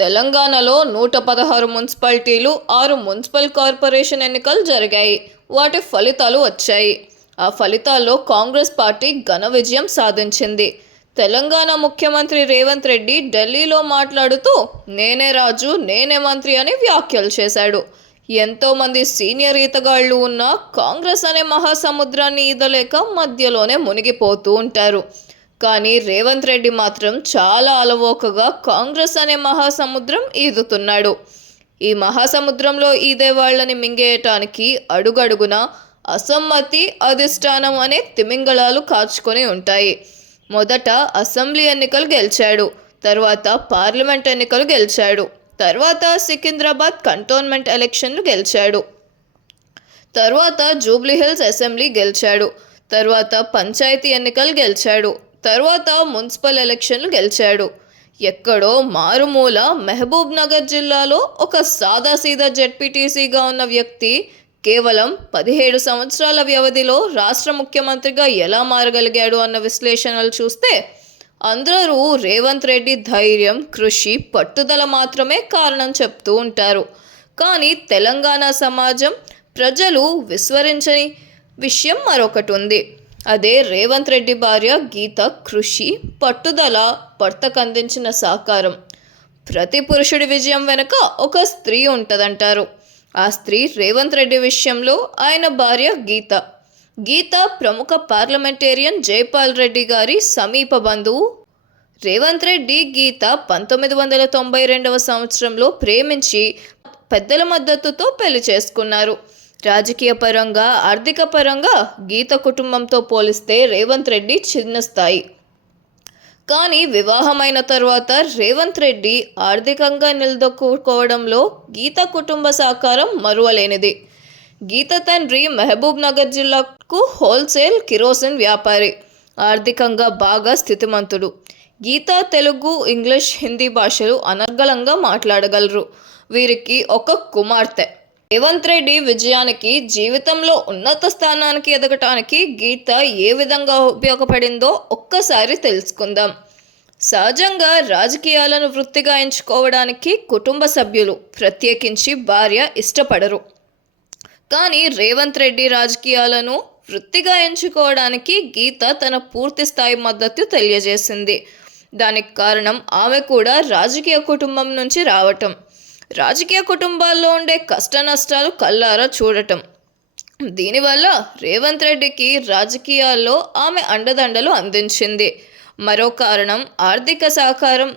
తెలంగాణలో నూట పదహారు మున్సిపాలిటీలు ఆరు మున్సిపల్ కార్పొరేషన్ ఎన్నికలు జరిగాయి. వాటి ఫలితాలు వచ్చాయి. ఆ ఫలితాల్లో కాంగ్రెస్ పార్టీ ఘన విజయం సాధించింది. తెలంగాణ ముఖ్యమంత్రి రేవంత్ రెడ్డి ఢిల్లీలో మాట్లాడుతూ నేనే రాజు నేనే మంత్రి అని వ్యాఖ్యలు చేశాడు. ఎంతోమంది సీనియర్ ఈతగాళ్ళు ఉన్నా కాంగ్రెస్ అనే మహాసముద్రాన్ని ఈదలేక మధ్యలోనే మునిగిపోతూ ఉంటారు. కానీ రేవంత్ రెడ్డి మాత్రం చాలా అలవోకగా కాంగ్రెస్ అనే మహాసముద్రం ఈదుతున్నాడు. ఈ మహాసముద్రంలో ఈదే వాళ్ళని మింగేయటానికి అడుగడుగున అసమ్మతి అధిష్టానం అనే తిమింగళాలు కాచుకొని ఉంటాయి. మొదట అసెంబ్లీ ఎన్నికలు గెలిచాడు తర్వాత పార్లమెంట్ ఎన్నికలు గెలిచాడు తర్వాత సికింద్రాబాద్ కంటోన్మెంట్ ఎలక్షన్లు గెలిచాడు. తర్వాత జూబ్లీహిల్స్ అసెంబ్లీ గెలిచాడు తర్వాత పంచాయతీ ఎన్నికలు గెలిచాడు తర్వాత మున్సిపల్ ఎలక్షన్లు గెలిచాడు. ఎక్కడో మారుమూల మహబూబ్ నగర్ జిల్లాలో ఒక సాదాసీదా జెడ్పీటీసీగా ఉన్న వ్యక్తి కేవలం పదిహేడు సంవత్సరాల వ్యవధిలో రాష్ట్ర ముఖ్యమంత్రిగా ఎలా మారగలిగాడు అన్న విశ్లేషణలు చూస్తే అందరూ రేవంత్ రెడ్డి ధైర్యం కృషి పట్టుదల మాత్రమే కారణం చెప్తూ ఉంటారు. కానీ తెలంగాణ సమాజం ప్రజలు విస్మరించని విషయం మరొకటి ఉంది. అదే రేవంత్ రెడ్డి భార్య గీత కృషి పట్టుదల భర్తకు అందించిన సహకారం. ప్రతి పురుషుడి విజయం వెనుక ఒక స్త్రీ ఉంటుందంటారు. ఆ స్త్రీ రేవంత్ రెడ్డి విషయంలో ఆయన భార్య గీత. గీత ప్రముఖ పార్లమెంటేరియన్ జైపాల్ రెడ్డి గారి సమీప బంధువు. రేవంత్ రెడ్డి గీత పంతొమ్మిది వందల తొంభై రెండవ సంవత్సరంలో ప్రేమించి పెద్దల మద్దతుతో పెళ్ళి చేసుకున్నారు. రాజకీయ పరంగా ఆర్థిక పరంగా గీత కుటుంబంతో పోలిస్తే రేవంత్ రెడ్డి చిన్న స్థాయి. కానీ వివాహమైన తర్వాత రేవంత్ రెడ్డి ఆర్థికంగా నిలదొక్కుకోవడంలో గీత కుటుంబ సహకారం మరువలేనిది. గీత తండ్రి మహబూబ్ నగర్ జిల్లాకు హోల్సేల్ కిరోసిన్ వ్యాపారి ఆర్థికంగా బాగా స్థితిమంతుడు. గీత తెలుగు ఇంగ్లీష్ హిందీ భాషలు అనర్గళంగా మాట్లాడగలరు. వీరికి ఒక కుమార్తె. రేవంత్ రెడ్డి విజయానికి జీవితంలో ఉన్నత స్థానానికి ఎదగటానికి గీత ఏ విధంగా ఉపయోగపడిందో ఒక్కసారి తెలుసుకుందాం. సహజంగా రాజకీయాలను వృత్తిగా ఎంచుకోవడానికి కుటుంబ సభ్యులు ప్రత్యేకించి భార్య ఇష్టపడరు. కానీ రేవంత్ రెడ్డి రాజకీయాలను వృత్తిగా ఎంచుకోవడానికి గీత తన పూర్తి స్థాయి మద్దతు తెలియజేసింది. దానికి కారణం ఆమె కూడా రాజకీయ కుటుంబం నుంచి రావటం. రాజకీయ కుటుంబాల్లో ఉండే కష్ట నష్టాలు కల్లారా చూడటం. దీనివల్ల రేవంత్ రెడ్డికి రాజకీయాల్లో ఆమె అండదండలు అందించింది. మరో కారణం ఆర్థిక సహకారం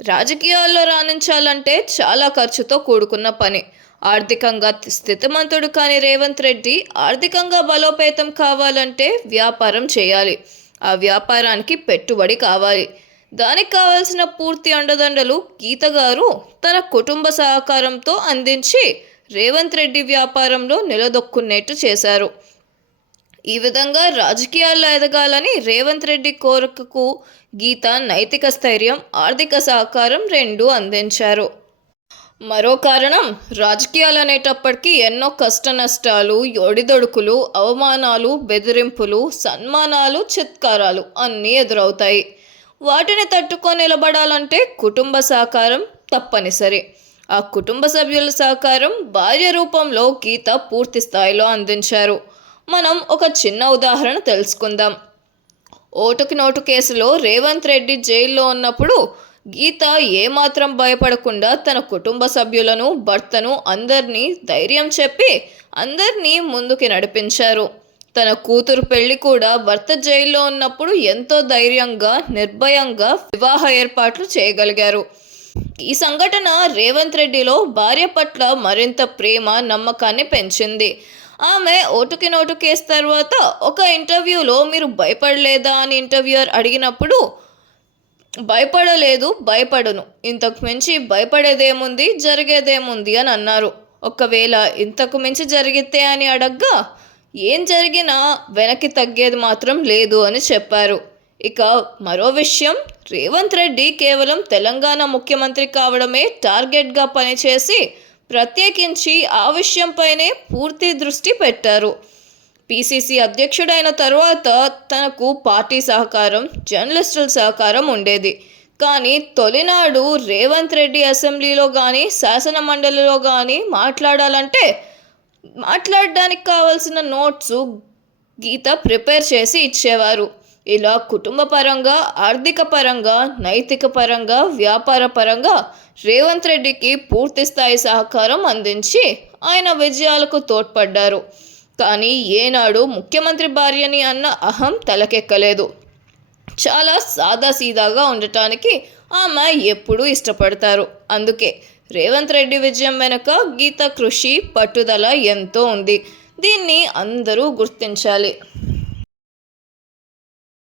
రాజకీయాల్లో రాణించాలంటే చాలా ఖర్చుతో కూడుకున్న పని. ఆర్థికంగా స్థితిమంతుడు కాని రేవంత్ రెడ్డి ఆర్థికంగా బలోపేతం కావాలంటే వ్యాపారం చేయాలి. ఆ వ్యాపారానికి పెట్టుబడి కావాలి. దానికి కావాల్సిన పూర్తి అండదండలు గీత గారు తన కుటుంబ సహకారంతో అందించి రేవంత్ రెడ్డి వ్యాపారంలో నిలదొక్కునేట్టు చేశారు. ఈ విధంగా రాజకీయాల్లో ఎదగాలని రేవంత్ రెడ్డి కోరికకు గీత నైతిక స్థైర్యం ఆర్థిక సహకారం రెండు అందించారు. మరో కారణం రాజకీయాలు అనేటప్పటికీ ఎన్నో కష్ట నష్టాలు ఒడిదొడుకులు అవమానాలు బెదిరింపులు సన్మానాలు చిత్కారాలు అన్నీ ఎదురవుతాయి. వాటిని తట్టుకొని నిలబడాలంటే కుటుంబ సహకారం తప్పనిసరి. ఆ కుటుంబ సభ్యుల సహకారం భార్య రూపంలో గీత పూర్తి స్థాయిలో అందించారు. మనం ఒక చిన్న ఉదాహరణ తెలుసుకుందాం. ఓటుకి నోటు కేసులో రేవంత్ రెడ్డి జైల్లో ఉన్నప్పుడు గీత ఏమాత్రం భయపడకుండా తన కుటుంబ సభ్యులను భర్తను అందరినీ ధైర్యం చెప్పి అందరినీ ముందుకి నడిపించారు. తన కూతురు పెళ్ళి కూడా భర్త జైల్లో ఉన్నప్పుడు ఎంతో ధైర్యంగా నిర్భయంగా వివాహ ఏర్పాట్లు చేయగలిగారు. ఈ సంఘటన రేవంత్ రెడ్డిలో భార్య పట్ల మరింత ప్రేమ నమ్మకాన్ని పెంచింది. ఆమె ఓటుకి నోటు కేసు తర్వాత ఒక ఇంటర్వ్యూలో మీరు భయపడలేదా అని ఇంటర్వ్యూయర్ అడిగినప్పుడు భయపడలేదు భయపడను. ఇంతకు మించి భయపడేదేముంది జరిగేదేముంది అని అన్నారు. ఒకవేళ ఇంతకు మించి జరిగితే అని అడగ్గా ఏం జరిగినా వెనక్కి తగ్గేది మాత్రం లేదు అని చెప్పారు. ఇక మరో విషయం రేవంత్ రెడ్డి కేవలం తెలంగాణ ముఖ్యమంత్రి కావడమే టార్గెట్గా పనిచేసి ప్రత్యేకించి ఆ విషయంపైనే పూర్తి దృష్టి పెట్టారు. పిసిసి అధ్యక్షుడైన తర్వాత తనకు పార్టీ సహకారం జర్నలిస్టుల సహకారం ఉండేది. కానీ తొలినాడు రేవంత్ రెడ్డి అసెంబ్లీలో కానీ శాసన మండలిలో కానీ మాట్లాడాలంటే మాట్లాడడానికి కావాల్సిన నోట్స్ గీత ప్రిపేర్ చేసి ఇచ్చేవారు. ఇలా కుటుంబ పరంగా ఆర్థిక పరంగా నైతిక పరంగా వ్యాపార పరంగా రేవంత్ రెడ్డికి పూర్తి స్థాయి సహకారం అందించి ఆయన విజయాలకు తోడ్పడ్డారు. కానీ ఏనాడు ముఖ్యమంత్రి భార్యని అన్న అహం తలకెక్కలేదు. చాలా సాదాసీదాగా ఉండటానికి ఆమె ఎప్పుడూ ఇష్టపడతారు. అందుకే రేవంత్ రెడ్డి విజయం వెనుక గీత కృషి పట్టుదల ఎంతో ఉంది. దీన్ని అందరూ గుర్తించాలి.